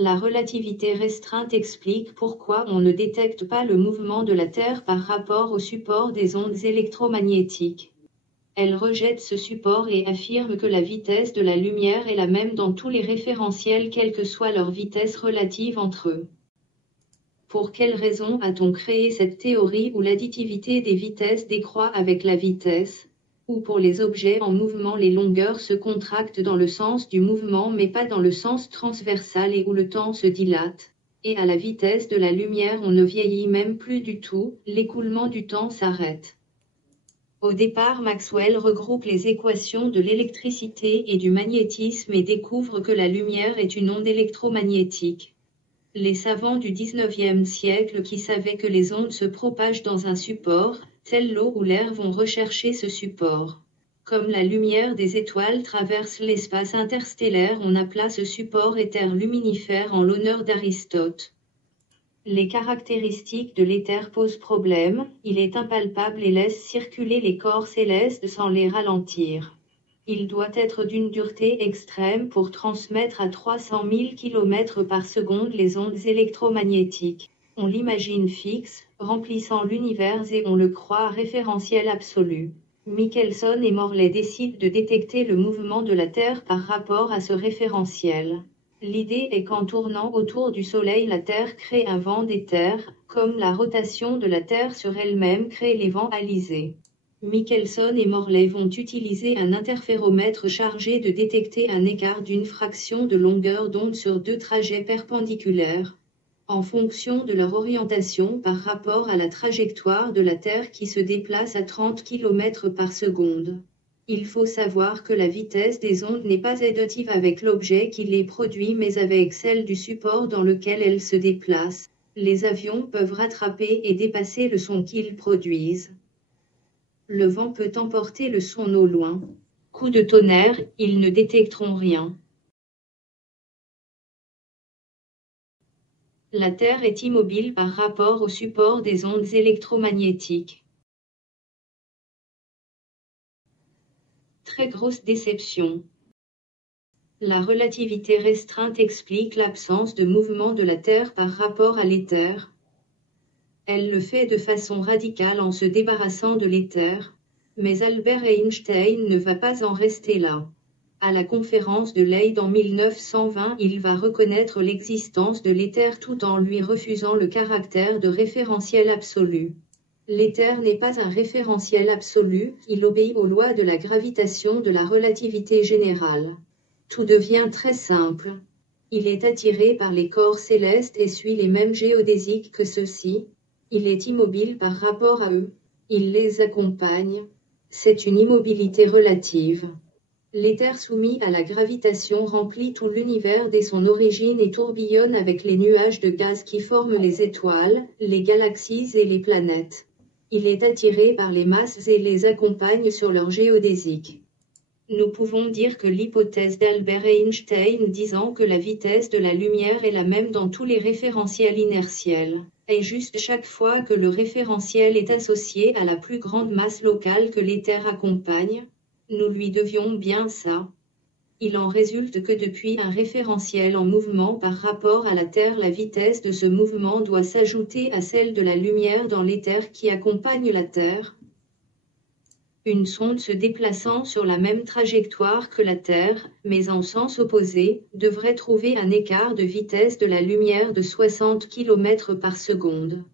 La relativité restreinte explique pourquoi on ne détecte pas le mouvement de la Terre par rapport au support des ondes électromagnétiques. Elle rejette ce support et affirme que la vitesse de la lumière est la même dans tous les référentiels quelle que soit leur vitesse relative entre eux. Pour quelle raison a-t-on créé cette théorie où l'additivité des vitesses décroît avec la vitesse, où pour les objets en mouvement les longueurs se contractent dans le sens du mouvement mais pas dans le sens transversal et où le temps se dilate, et à la vitesse de la lumière on ne vieillit même plus du tout, l'écoulement du temps s'arrête. Au départ Maxwell regroupe les équations de l'électricité et du magnétisme et découvre que la lumière est une onde électromagnétique. Les savants du XIXe siècle qui savaient que les ondes se propagent dans un support, tel l'eau ou l'air vont rechercher ce support. Comme la lumière des étoiles traverse l'espace interstellaire, on appela ce support éther luminifère en l'honneur d'Aristote. Les caractéristiques de l'éther posent problème, il est impalpable et laisse circuler les corps célestes sans les ralentir. Il doit être d'une dureté extrême pour transmettre à 300 000 km par seconde les ondes électromagnétiques. On l'imagine fixe, remplissant l'univers et on le croit référentiel absolu. Michelson et Morley décident de détecter le mouvement de la Terre par rapport à ce référentiel. L'idée est qu'en tournant autour du Soleil la Terre crée un vent d'éther, comme la rotation de la Terre sur elle-même crée les vents alizés. Michelson et Morley vont utiliser un interféromètre chargé de détecter un écart d'une fraction de longueur d'onde sur deux trajets perpendiculaires, en fonction de leur orientation par rapport à la trajectoire de la Terre qui se déplace à 30 km par seconde. Il faut savoir que la vitesse des ondes n'est pas additive avec l'objet qui les produit mais avec celle du support dans lequel elles se déplacent. Les avions peuvent rattraper et dépasser le son qu'ils produisent. Le vent peut emporter le son au loin. Coup de tonnerre, ils ne détecteront rien. La Terre est immobile par rapport au support des ondes électromagnétiques. Très grosse déception. La relativité restreinte explique l'absence de mouvement de la Terre par rapport à l'éther. Elle le fait de façon radicale en se débarrassant de l'éther, mais Albert Einstein ne va pas en rester là. À la conférence de Leyde en 1920, il va reconnaître l'existence de l'éther tout en lui refusant le caractère de référentiel absolu. L'éther n'est pas un référentiel absolu, il obéit aux lois de la gravitation de la relativité générale. Tout devient très simple. Il est attiré par les corps célestes et suit les mêmes géodésiques que ceux-ci. Il est immobile par rapport à eux. Il les accompagne. C'est une immobilité relative. L'éther soumis à la gravitation remplit tout l'univers dès son origine et tourbillonne avec les nuages de gaz qui forment les étoiles, les galaxies et les planètes. Il est attiré par les masses et les accompagne sur leur géodésique. Nous pouvons dire que l'hypothèse d'Albert Einstein disant que la vitesse de la lumière est la même dans tous les référentiels inertiels est juste chaque fois que le référentiel est associé à la plus grande masse locale que l'éther accompagne. Nous lui devions bien ça. Il en résulte que depuis un référentiel en mouvement par rapport à la Terre, la vitesse de ce mouvement doit s'ajouter à celle de la lumière dans l'éther qui accompagne la Terre. Une sonde se déplaçant sur la même trajectoire que la Terre, mais en sens opposé, devrait trouver un écart de vitesse de la lumière de 60 km par seconde.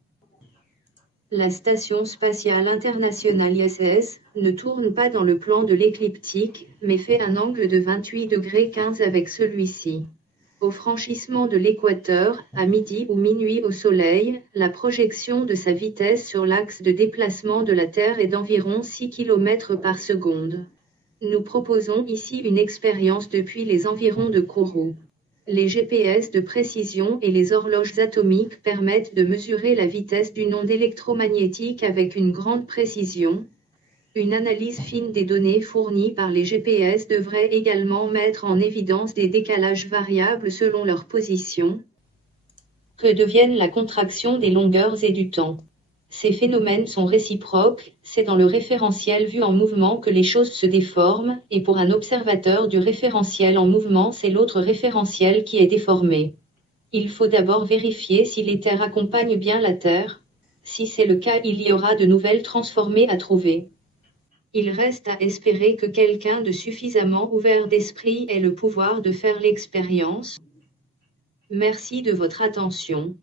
La Station spatiale internationale ISS ne tourne pas dans le plan de l'écliptique, mais fait un angle de 28,15 ° avec celui-ci. Au franchissement de l'équateur, à midi ou minuit au Soleil, la projection de sa vitesse sur l'axe de déplacement de la Terre est d'environ 6 km par seconde. Nous proposons ici une expérience depuis les environs de Kourou. Les GPS de précision et les horloges atomiques permettent de mesurer la vitesse d'une onde électromagnétique avec une grande précision. Une analyse fine des données fournies par les GPS devrait également mettre en évidence des décalages variables selon leur position. Que devienne la contraction des longueurs et du temps? Ces phénomènes sont réciproques, c'est dans le référentiel vu en mouvement que les choses se déforment, et pour un observateur du référentiel en mouvement c'est l'autre référentiel qui est déformé. Il faut d'abord vérifier si l'éther accompagne bien la Terre. Si c'est le cas, il y aura de nouvelles transformées à trouver. Il reste à espérer que quelqu'un de suffisamment ouvert d'esprit ait le pouvoir de faire l'expérience. Merci de votre attention.